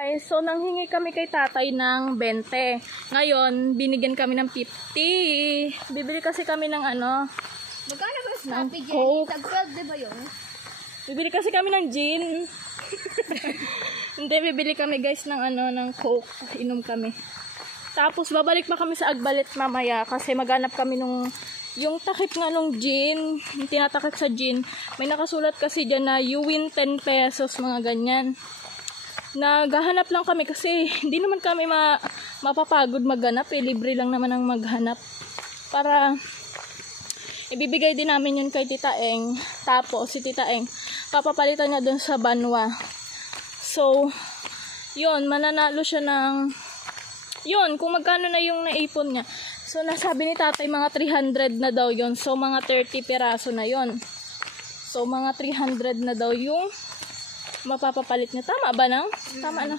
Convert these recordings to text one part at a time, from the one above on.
Guys, so nanghingi kami kay tatay ng 20. Ngayon, binigyan kami ng 50. Bibili kasi kami ng ano, Magkano ba yung Snappy Jelly? Coke. Tag-12, di ba yun? Bibili kasi kami ng gin. Hindi, bibili kami guys ng ano, ng Coke. Inom kami. Tapos babalik pa kami sa Agbalit mamaya kasi maghanap kami nung yung takip nga nung gin, yung tinatakip sa gin. May nakasulat kasi dyan na you win 10 pesos, mga ganyan. Naghahanap lang kami kasi hindi naman kami mapapagod maghanap eh. Libre lang naman ang maghanap. Para ibibigay din namin yun kay Tita Eng. Tapos si Tita Eng, papapalitan niya dun sa Banwa. So, yun, mananalo siya ng, yun, kung magkano na yung naipon niya. So, nasabi ni tatay mga 300 na daw yun. So, mga 30 peraso na yun. So, mga 300 na daw yung mapapapalit niya. Tama ba nang? Tama na.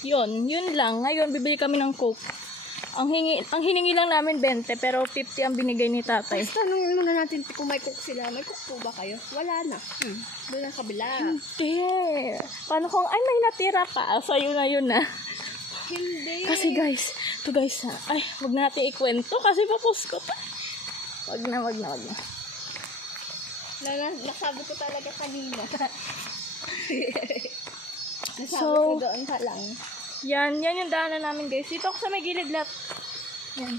Yun lang. Ngayon, bibili kami ng Coke. Ang hiningi lang namin 20, pero 50 ang binigay ni tatay. Tapos tanongin muna natin kung may Coke sila. May Coke po ba kayo? Wala na. Doon ang kabila. Hindi. Paano kung, ay, may natira pa. Sa'yo na yun na. Hindi. Kasi guys, to guys ha. Ay, wag na natin ikwento kasi papost ko pa. Wag na. Nasabi ko talaga kanina. Nasabi So, ko doon pa lang. yan yung daanan namin guys. Dito ako sa may gilid lahat. Yan.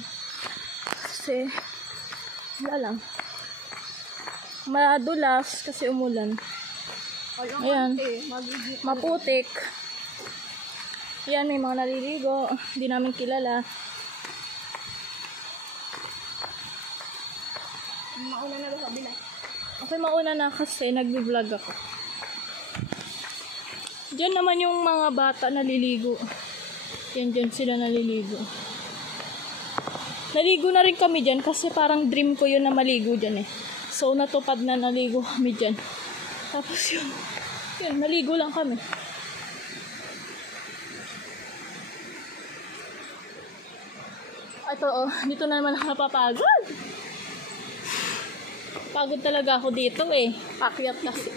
Kasi, wala lang. Madulas kasi umulan. Ayan. Maputik. Yan, may mga naliligo. Hindi namin kilala. Mauna na ba kabila? Okay, mauna na kasi nagbi-vlog ako. Diyan naman yung mga bata naliligo. Diyan sila naliligo. Naligo na rin kami dyan kasi parang dream ko yun na maligo dyan eh. So, natupad na naligo kami dyan. Tapos yun, naligo lang kami. Ito, dito na naman ako napapagod. Pagod talaga ako dito eh. Pakyat kasi.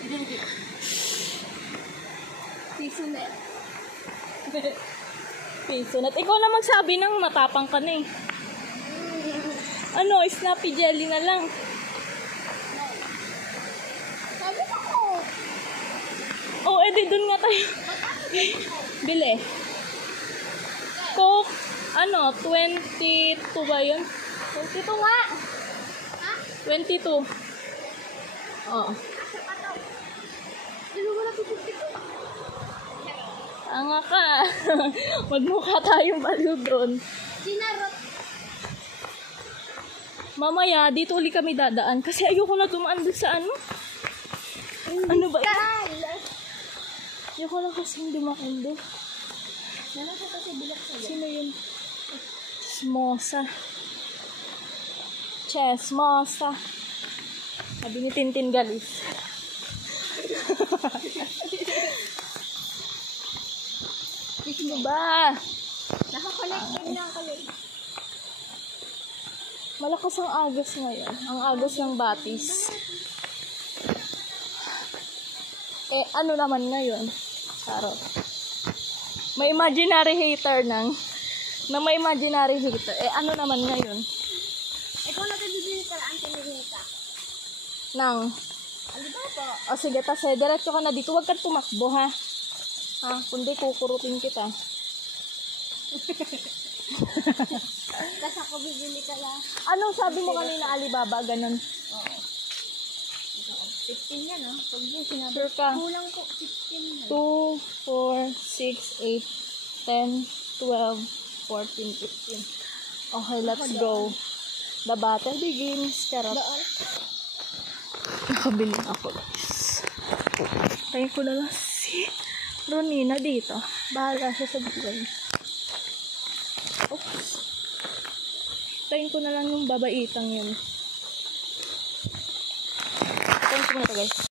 Pisonet. Pisonet. Ikaw na magsabi ng matapang ka na eh. Ano, Snappy Jelly na lang. Sabi ko. Oh, edi dun nga tayo. Bili. Coke, ano, 22 ba yun? 22 nga. Ha? 22. Oo. Dilo mo na 52. Anga ka. Magmukha tayong baliw doon. Sinarot. Mamaya, dito ulit kami dadaan. Kasi ayoko na dumaan doon sa ano. Ano ba? Ayoko na kasing dumaan doon. Nalasa kasi bilak sa'yo. Sino yun? Chismosa. Chismosa. Sabi ni Tintin Galis. Ano ba? Nakakonect din na ako lang. Malakas ang agos ngayon. Ang agos ng batis. Eh, ano naman ngayon? Charot. May imaginary hater na may imaginary hater. Eh, ano naman ngayon? Ikaw na bibili para ang tinirita. Nang, Ano ba po? o sige, tase, diretso ka na dito. Huwag kang tumakbo, ha? Ha? Kundi kukurutin kita. Tapos ako bibili ka lang. Anong sabi mo kanina, Alibaba? Ganon. Oo. 15 yan, no? Pag yung sinabi. Sure ka? Kulang po 15 na. 2, 4, 6, 8, 10, 12, 14, 15. Okay, let's go. The battle begins. Charot. Daan. Nakabili ako, guys. Tayo ko na lang si Ronina dito. Bahala siya sa buhay. Oops. Tayo ko na lang yung babaitang yun. Tayo ko na ito, guys.